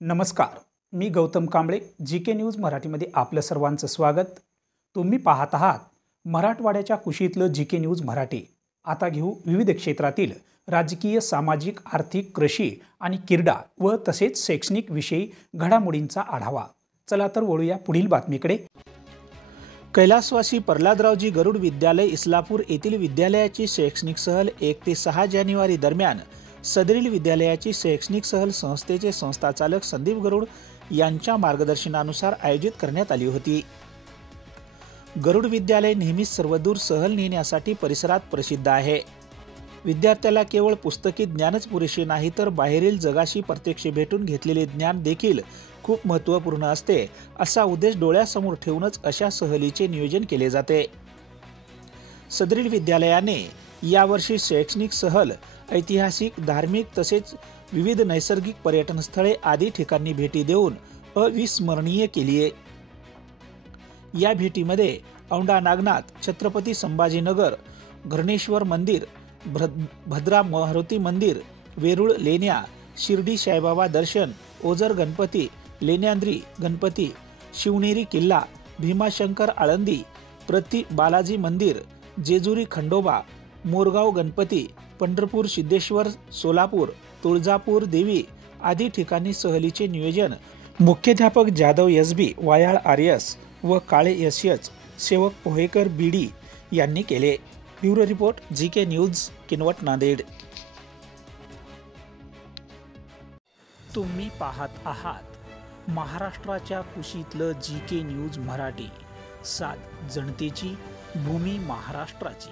नमस्कार, मी Gautam Kamble. GK. News मराठीमध्ये आपलं सर्वांचं स्वागत. तुम्ही पाहत आहात मराठवाड्याच्या कुशीतलं जी.के. न्यूज मराठी. आता घेऊ विविध क्षेत्रातील राजकीय, सामाजिक, आर्थिक, कृषी आणि क्रीडा व तसेच शैक्षणिक विषयी घडामोडींचा आढावा. चला तर वळूया पुढील बातमीकडे. कैलासवासी प्रल्हादरावजी गरुड विद्यालय इस्लापूर येथील विद्यालयाची शैक्षणिक सहल 1 ते 6 जानेवारी दरम्यान सदरील विद्यालयाची शैक्षणिक सहल संस्थेचे संस्थाचालक संदीप गरुड यांच्या मार्गदर्शनानुसार आयोजित करण्यात आली होती. गरुड विद्यालय नेहमीच सर्वदूर सहल नेण्यासाठी परिसरात प्रसिद्ध आहे. विद्यार्थ्याला केवळ पुस्तकी ज्ञानच पुरेसे नाही, तर बाहेरील जगाशी प्रत्यक्ष भेटून घेतलेले ज्ञान देखील खूप महत्त्वपूर्ण असते, असा उद्देश डोळ्यासमोर ठेवूनच अशा सहलीचे नियोजन केले जाते. सदरील विद्यालयाने यावर्षी शैक्षणिक सहल ऐतिहासिक, धार्मिक तसेच विविध नैसर्गिक पर्यटन स्थळे आदी ठिकाणी भेटी देऊन अविस्मरणीय केली आहे. या भेटीमध्ये औंढा नागनाथ, छत्रपती संभाजीनगर, घृणेश्वर मंदिर, भद्रा मारुती मंदिर, वेरूळ लेण्या, शिर्डी साईबाबा दर्शन, ओझर गणपती, लेण्याद्री गणपती, शिवनेरी किल्ला, भीमाशंकर आळंदी, प्रति बालाजी मंदिर, जेजुरी खंडोबा, मोरगाव गणपती, पंढरपूर सिद्धेश्वर, सोलापूर, तुळजापूर देवी आदी ठिकाणी सहलीचे नियोजन मुख्याध्यापक जाधव एस.बी., वायाळ आर.एस. व काळे एस.एच. सेवक पोहेकर बी.डी. यांनी केले. Bureau report, GK. News, Kinwat, Nanded. तुम्ही पाहत आहात महाराष्ट्राच्या कुशीतलं जी.के. न्यूज मराठी. सात जनतेची, भूमी महाराष्ट्राची.